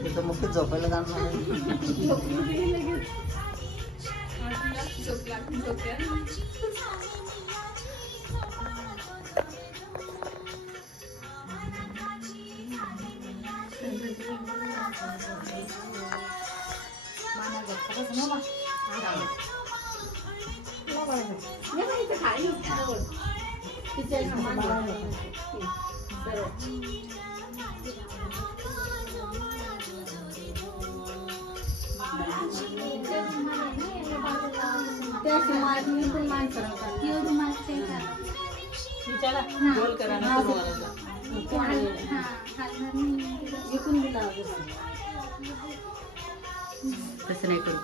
तिथं मग ते झोपायला जाणार तसं नाही करू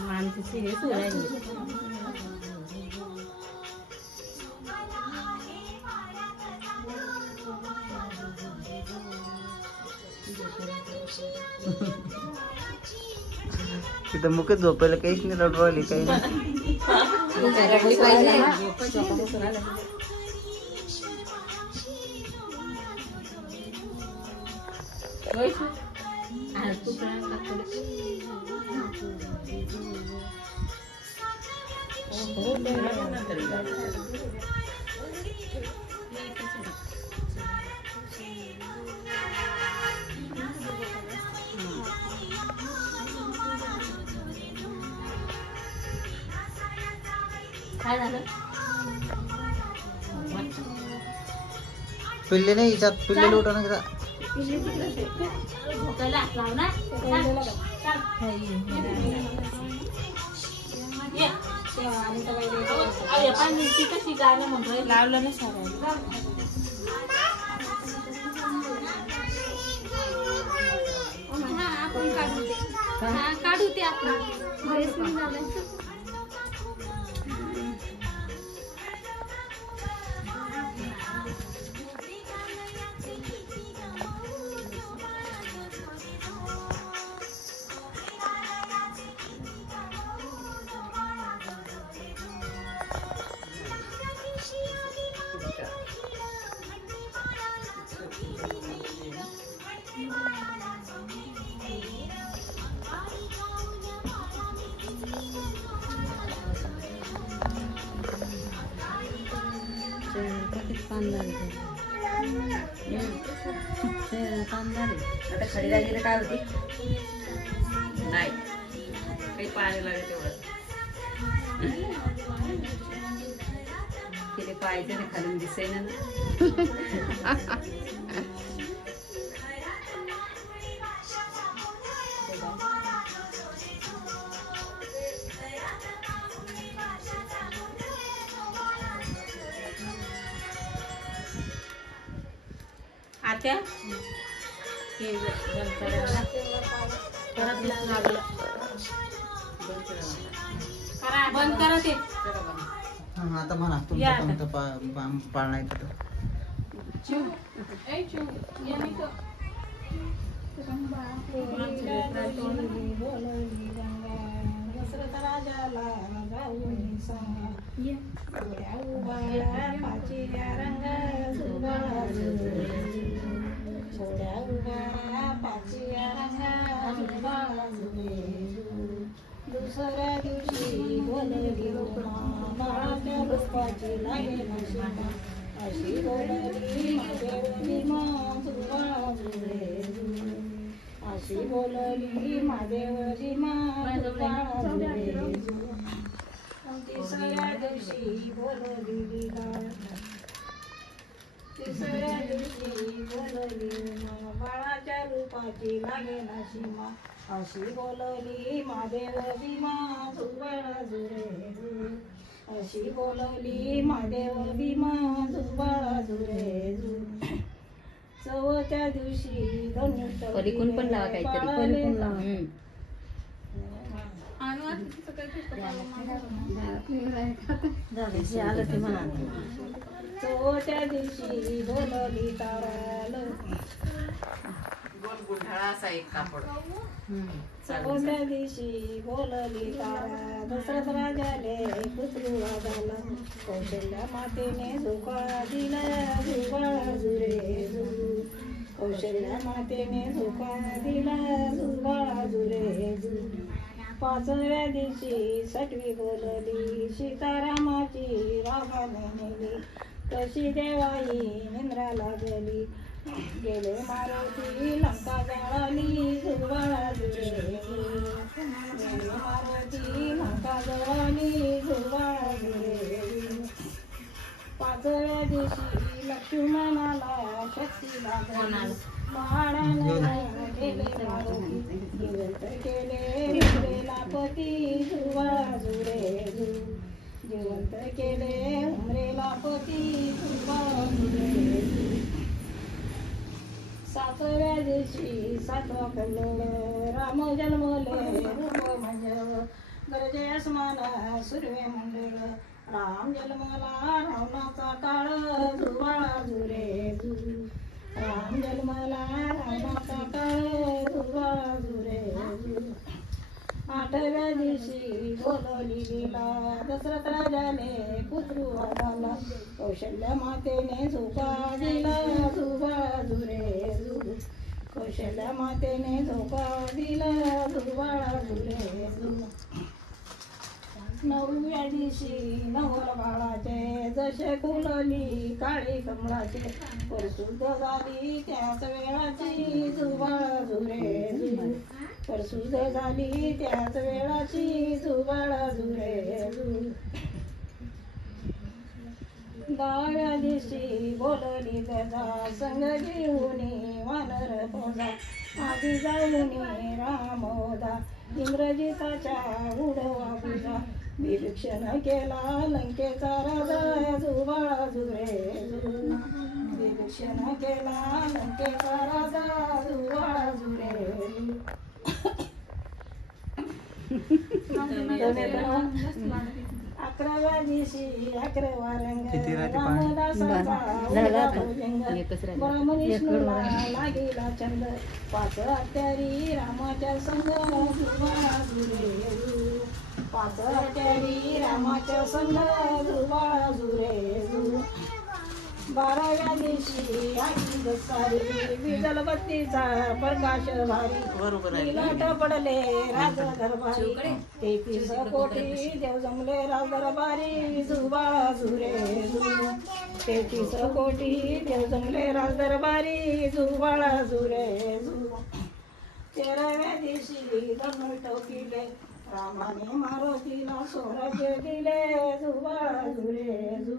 माणसाचे हे सोडायचे तिथं मुकच झोपायला काहीच नाही रडू राहिली काही पिल्ले नाही हिच्यात पिल्ले लोटा ना लावलं ना सर काढू ते आता आता खडी राहिली काय होती नाही काही पाणी लागेल तेवढं तिथे पाहायचं ते खालून दिसेना ना आत्या हे बंद करायला परत लागलं बंद करा ते आता म्हणा तुमचं पाळणा आहे तिथं दुसऱ्या दिवशी बोलली बाळाच्या रूपाची लागे नशिबा अशी बोलली माझे माँ अशी बोलली माझे माँ तिसऱ्या दिवशी बोलली तिसऱ्या दिवशी बोलली बाळाच्या रूपाची लागे नशिबा अशी बोलली महादेव भीमा झुंबळ झुरे अशी बोलली महादेव भीमा झुंबळ झुरे चौथ्या दिवशी पलीकडून पण लावा काहीतरी चौथ्या दिवशी बोलली ताराल असा एक कापड चौथ्या दिवशी बोलली तारा दशरथ राजाले कौशल्या मातेने झोका दिला झुबाळा झुरे झू कौशल्या मातेने झोका दिला झुबाळा झुरे झू 5व्या दिवशी 6वी बोलली सीतारामाची रागाने नेली तशी देवाई निंद्राला गेली गेले मारुती लंका जळाली झुबाळा झुरे गेले मारुती लंका जळाली झुबाळा झुरे 5व्या दिवशी लक्ष्मणाला शक्ती लागली महाराणाला गेले मारुती जिवंत केले उमरेला पती झुबाळा झुरे झू जिवंत केले उमरेला पती झुबाळा झुरे झू 7व्या दिवशी 7वा कल्लोळ राम जन्मले रूप मंजळ गरजे अस्मान सुर्वे मंडळ राम जन्मला रावणाचा काळ झुबाळा झुरे झू राम जन्मला रावणाचा काळ झुबाळा झुरे झू 8व्या दिवशी बोलवली गेला दशरथ राजाने पुत्र वाढाला कौशल्या मातेने झोका दिला झुबाळा झुरे झू कौशल्या मातेने झोका दिला झुबाळा झुरे झू 9व्या दिवशी नवल बाळाचे जसे फुलली काळी कमळाचे परशुद्ध झाली त्याच वेळाची झुबाळा झुरे झू परशुद्ध झाली त्याच वेळाची झुबाळा झुरे झू 10व्या दिवशी बोलली गजा संग घेऊनी वानर पोजा आधी जाऊनी रामोदा इंद्रजिताच्या उडवा पूजा विभीषण केला लंकेचा राजा झुबाळा झुरे झू विभीषण केला लंकेचा राजा झुबाळा झुरे झू 11व्या दिवशी 11वा रंग रामदासाचा ब्रह्मविष्णूला लागेला छंद 5 हत्यारी रामाच्या संग झुबाळा झुरे झू 5 हत्यारी रामाच्या संग झुबाळा झुरे झू 12व्या दिवशी आगी दसारी विजल बत्तीचा प्रकाश भारी लाट पडले राज दरबारी 33 कोटी देव जमले राज दरबारी झुबाळा झुरे झू 33 कोटी देव जमले राज दरबारी झुबाळा झुरे झू 13व्या दिवशी धनुष टोकिले रामाने मारुतीला स्वराज्य दिले झुबाळा झुरे झू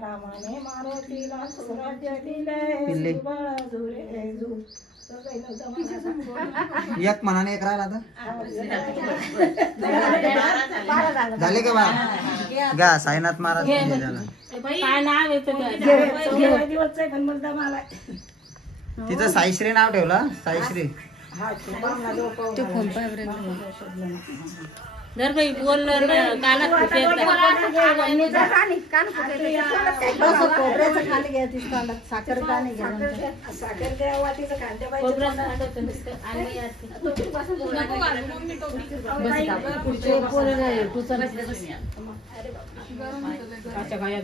रामाने मारुतीला स्वराज्य दिले झुबाळा झुरे झू एक मनाने एक राहिला आता झाले का बा गा साईनाथ महाराज झाला काय नाव येतं दिवस आहे पण मुलगा मला तिचं साईश्री नाव ठेवलं साईश्री जर बाई बोललं कानात साखर द्यावा तिचं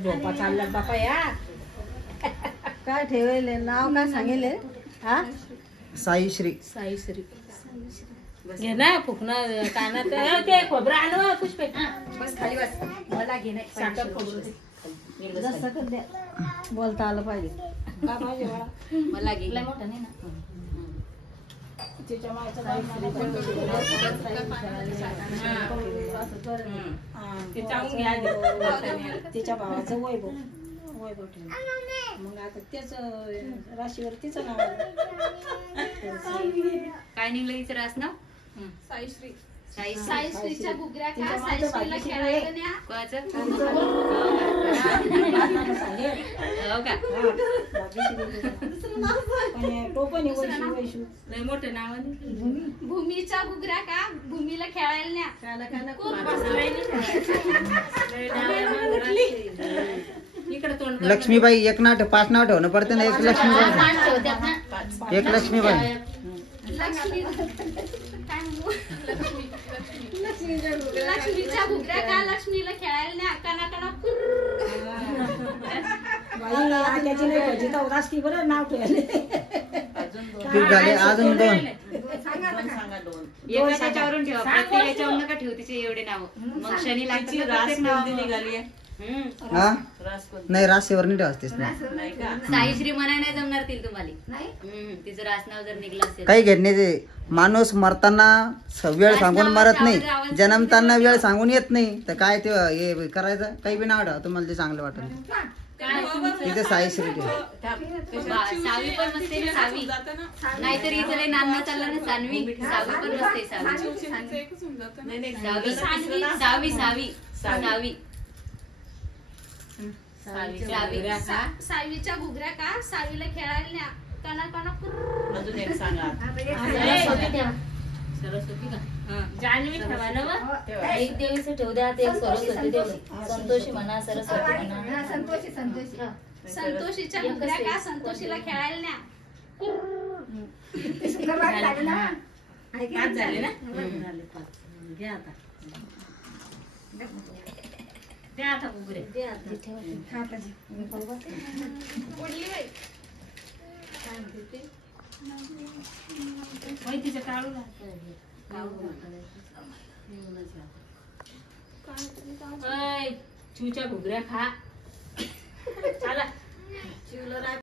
झोपा चालल्या बापा या काय ठेवले नाव काय सांगेले हा साईश्री साईश्री घे ना फुकणं कानात ते खोबरं आणू पुष्पे बस खाली बस मला घे नाही साखर खोबरं जसं बोलता आलं पाहिजे का पाहिजे मला घे लय मोठं नाही ना तिच्या मायचं तिच्या भावाचं वैभव ठेव मग आता त्याच राशीवर तिचं नाव काय निघलं हिचं रास ना साईश्री साईश्री साईश्रीच्या घुगऱ्या का साईश्रीला खेळायला न्या कोणाचं हो का टोपणी वैशू लय मोठं नाव आहे. भूमीच्या घुगऱ्या का भूमीला खेळायला न्या इकडे तोंड लक्ष्मीबाई एक नाव 5 नाव ठेवणं पडतं ना एक लक्ष्मीबाई एक लक्ष्मीबाई लक्ष्मी काय म्हणू लक्ष्मीच्या घुगऱ्या का लक्ष्मीला खेळायला न्या काना काना वांग्याची नाही भाजी तर राजकी बरं नाव ठेवले. ठीक झाले अजून 2. एका त्याच्यावरून ठेवा, प्रत्येक याच्यावर नका ठेवू तिचे एवढे नाव. मग शनी लागते प्रत्येक नाव. हा नाही राशीवर नाही ठेवायचेच ना. साईश्री म्हणाय नाही जमणार तिला तुम्हाला. तिचं रास नाव जर निघलं असेल. काही घेणे ते माणूस मरताना वेळ सांगून मरत नाही, जन्मताना वेळ सांगून येत नाही. तर काय ते हे करायचं काही बी नाव ठेवा तुम्हाला ते चांगलं वाटत. तिथे साईश्री ठेवा. सावी पण नसते ना सावी, नाहीतर हिचं लय नांदा चालला ना सानवी. सावी पण नसते सावी. सावी सावी सावी सावीच्या घुगऱ्या का सावीला खेळायला न्या. कणा कणा अजून एक सांगा. सरस्वती का जान्हवी ठेवा ना मग. एक देवीचं ठेवू द्या, ते एक सरस्वती ठेवू. संतोषी म्हणा, सरस्वती म्हणा. संतोषीच्या घुगऱ्या का संतोषीला खेळायला न्या. पाच झाले ना. घ्या आता. द्या आता घुगरे. उडली बाई. तिचं काढू चिवच्या घुगऱ्या खा. चला.